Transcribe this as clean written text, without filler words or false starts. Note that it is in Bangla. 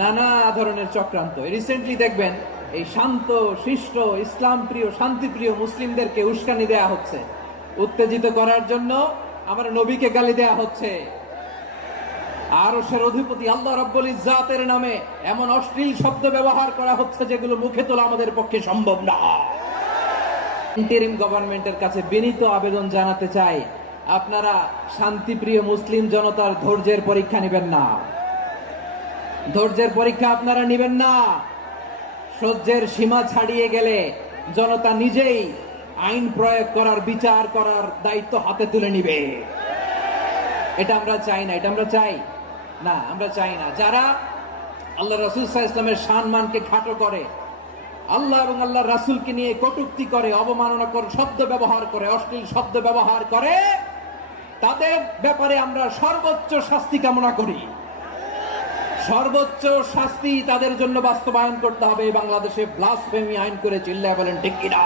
নানা ধরনের চক্রান্ত। রিসেন্টলি দেখবেন এই শান্ত শিষ্ট ইসলাম প্রিয় শান্তিপ্রিয় মুসলিমদেরকে উস্কানি দেয়া হচ্ছে, উত্তেজিত করার জন্য আমার নবীকে গালি দেয়া হচ্ছে। আরশের অধিপতি আল্লাহ রাব্বুল ইজ্জাতের নামে এমন অশ্লীল শব্দ ব্যবহার করা হচ্ছে যেগুলো মুখে তোলা আমাদের পক্ষে সম্ভব না। ইন্টারিম গভর্নমেন্টের কাছে বিনীত আবেদন জানাতে চাই, আপনারা শান্তিপ্রিয় মুসলিম জনতার ধৈর্যের পরীক্ষা নেবেন না। ধৈর্যের পরীক্ষা আপনারা নেবেন না। সহ্যের সীমা ছাড়িয়ে গেলে জনতা নিজেই আইন প্রয়োগ করার, বিচার করার দায়িত্ব হাতে তুলে নিবে। এটা আমরা চাই না। এটা আমরা চাই না, আমরা চাই না। যারা আল্লাহ রাসূল সাল্লাল্লাহু আলাইহি ওয়াসাল্লামের সম্মানকে খাটো করে, আল্লাহ এবং আল্লাহ রাসূলকে নিয়ে কটূক্তি করে, অবমাননা করে, শব্দ ব্যবহার করে, অশ্লীল শব্দ ব্যবহার করে, তাদের ব্যাপারে আমরা সর্বোচ্চ শাস্তি কামনা করি। সর্বোচ্চ শাস্তি তাদের জন্য বাস্তবায়ন করতে হবে। বাংলাদেশে ব্লাসফেমি আইন করে চিল্লায় বলেন ঠিক কিনা?